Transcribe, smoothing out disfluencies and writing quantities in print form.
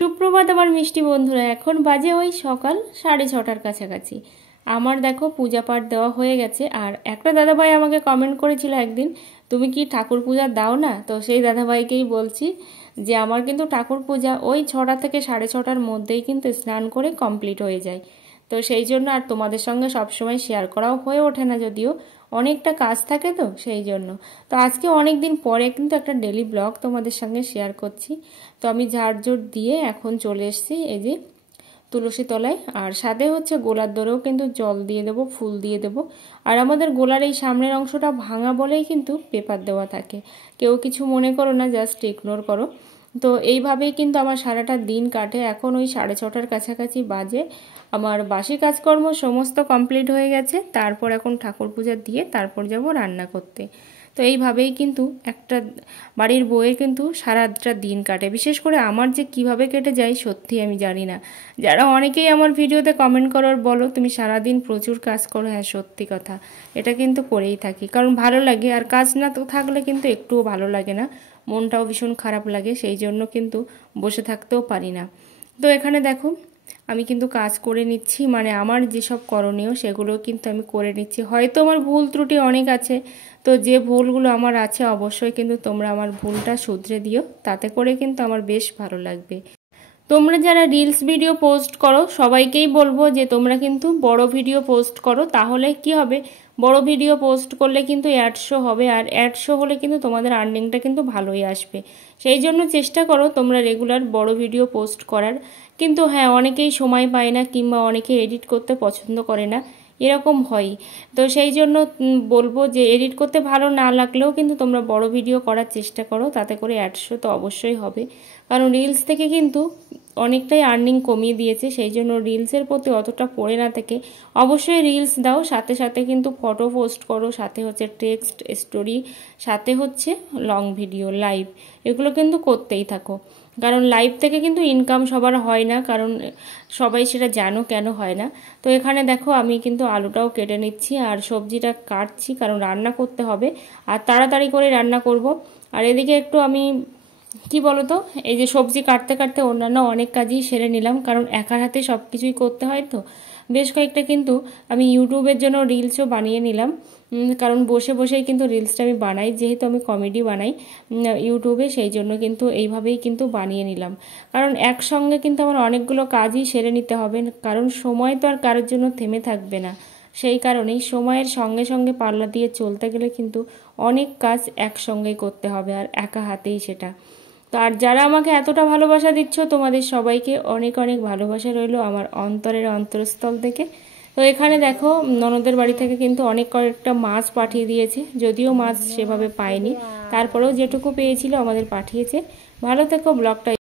সুপ্রভাত আমার মিষ্টি বন্ধুরা। এখন বাজে ওই সকাল 6:30টার কাছাকাছি। আমার দেখো পূজা পাঠ দেওয়া হয়ে গেছে। আর একটা দাদাভাই আমাকে কমেন্ট করেছিল একদিন, তুমি কি ঠাকুর পূজা দাও না? তো সেই দাদাভাইকেই বলছি যে আমার কিন্তু ঠাকুর পূজা ওই 6টা থেকে 6:30টার মধ্যেই কিন্তু স্নান করে কমপ্লিট হয়ে যায়। তো সেই জন্য আর তোমাদের সঙ্গে সবসময় শেয়ার করাও হয়ে ওঠে না, যদিও অনেকটা কাজ থাকে, তো সেই জন্য। তো আজকে অনেক দিন পরে কিন্তু একটা ডেলি ব্লগ তোমাদের সঙ্গে শেয়ার করছি। তো আমি ঝাড়ঝুট দিয়ে এখন চলে এসেছি এই যে তুলসী তলায়। আর সাথে হচ্ছে গোলার দরেও কিন্তু জল দিয়ে দেবো, ফুল দিয়ে দেবো। আর আমাদের গোলার এই সামনের অংশটা ভাঙা বলেই কিন্তু পেপার দেওয়া থাকে, কেউ কিছু মনে করো না, জাস্ট ইগনোর করো। তো এইভাবেই কিন্তু আমার সারাটা দিন কাটে। এখন ওই 6:30টার কাছাকাছি বাজে। আমার বাসি কাজকর্ম সমস্ত কমপ্লিট হয়ে গেছে। তারপর এখন ঠাকুর পূজা দিয়ে তারপর যাব রান্না করতে। তো এইভাবেই কিন্তু একটা বাড়ির বউয়ের কিন্তু সারাটা দিন কাটে। বিশেষ করে আমার যে কিভাবে কেটে যায় সত্যি আমি জানি না। যারা অনেকেই আমার ভিডিওতে কমেন্ট করো আর বলো তুমি সারাদিন প্রচুর কাজ করো, হ্যাঁ সত্যি কথা, এটা কিন্তু করেই থাকি, কারণ ভালো লাগে। আর কাজ না তো থাকলে কিন্তু একটুও ভালো লাগে না, মনটাও ভীষণ খারাপ লাগে, সেই জন্য কিন্তু বসে থাকতেও পারি না। তো এখানে দেখো আমি কিন্তু কাজ করে নিচ্ছি, মানে আমার যেসব করণীয় সেগুলো কিন্তু আমি করে নিচ্ছি। হয়তো আমার ভুল ত্রুটি অনেক আছে, তো যে ভুলগুলো আমার আছে অবশ্যই কিন্তু তোমরা আমার ভুলটা শুধরে দিও, তাতে করে কিন্তু আমার বেশ ভালো লাগবে। তোমরা যারা রিলস ভিডিও পোস্ট করো সবাইকেই বলবো যে তোমরা কিন্তু বড় ভিডিও পোস্ট করো, তাহলে কি হবে, বড় ভিডিও পোস্ট করলে কিন্তু অ্যাডশো হবে, আর অ্যাডশো হলে কিন্তু তোমাদের আর্নিংটা কিন্তু ভালোই আসবে। সেই জন্য চেষ্টা করো তোমরা রেগুলার বড় ভিডিও পোস্ট করার। কিন্তু হ্যাঁ, অনেকেই সময় পায় না কিংবা অনেকে এডিট করতে পছন্দ করে না, এরকম হয়। তো সেই জন্য বলবো যে এডিট করতে ভালো না লাগলেও কিন্তু তোমরা বড় ভিডিও করার চেষ্টা করো, তাতে করে অ্যাডশো তো অবশ্যই হবে। কারণ রিলস থেকে কিন্তু অনেকটাই আর্নিং কমিয়ে দিয়েছে, সেই জন্য রিলসের প্রতি অতটা পড়ে না থেকে অবশ্যই রিলস দাও, সাথে সাথে কিন্তু ফটো পোস্ট করো, সাথে হচ্ছে টেক্সট স্টোরি, সাথে হচ্ছে লং ভিডিও লাইভ, এগুলো কিন্তু করতেই থাকো। কারণ লাইভ থেকে কিন্তু ইনকাম সবার হয় না, কারণ সবাই সেটা জানো কেন হয় না। তো এখানে দেখো আমি কিন্তু আলুটাও কেটে নিচ্ছি আর সবজিটা কাটছি, কারণ রান্না করতে হবে আর তাড়াতাড়ি করে রান্না করব। আর এদিকে একটু আমি কি বলতো, এই যে সবজি কাটতে কাটতে অন্যান্য অনেক কাজই সেরে নিলাম, কারণ একার হাতে সব কিছুই করতে হয়। তো বেশ কয়েকটা কিন্তু আমি ইউটিউবের জন্য রিলসও বানিয়ে নিলাম, কারণ বসে বসেই কিন্তু রিলসটা আমি বানাই, যেহেতু আমি কমেডি বানাই ইউটিউবে, সেই জন্য কিন্তু এইভাবেই কিন্তু বানিয়ে নিলাম। কারণ একসঙ্গে কিন্তু আমার অনেকগুলো কাজই সেরে নিতে হবে, কারণ সময় তো আর কারোর জন্য থেমে থাকবে না। সেই কারণেই সময়ের সঙ্গে সঙ্গে পাল্লা দিয়ে চলতে গেলে কিন্তু অনেক কাজ একসঙ্গেই করতে হবে, আর একা হাতেই সেটা। তো আর যারা আমাকে এতটা ভালোবাসা দিচ্ছ তোমাদের সবাইকে অনেক অনেক ভালোবাসা রইলো আমার অন্তরের অন্তরস্থল থেকে। তো এখানে দেখো ননদের বাড়ি থেকে কিন্তু অনেক কয়েকটা মাছ পাঠিয়ে দিয়েছে, যদিও মাছ সেভাবে পাইনি, তারপরেও যেটুকু পেয়েছিল আমাদের পাঠিয়েছে। ভালো থেকো, ব্লগটা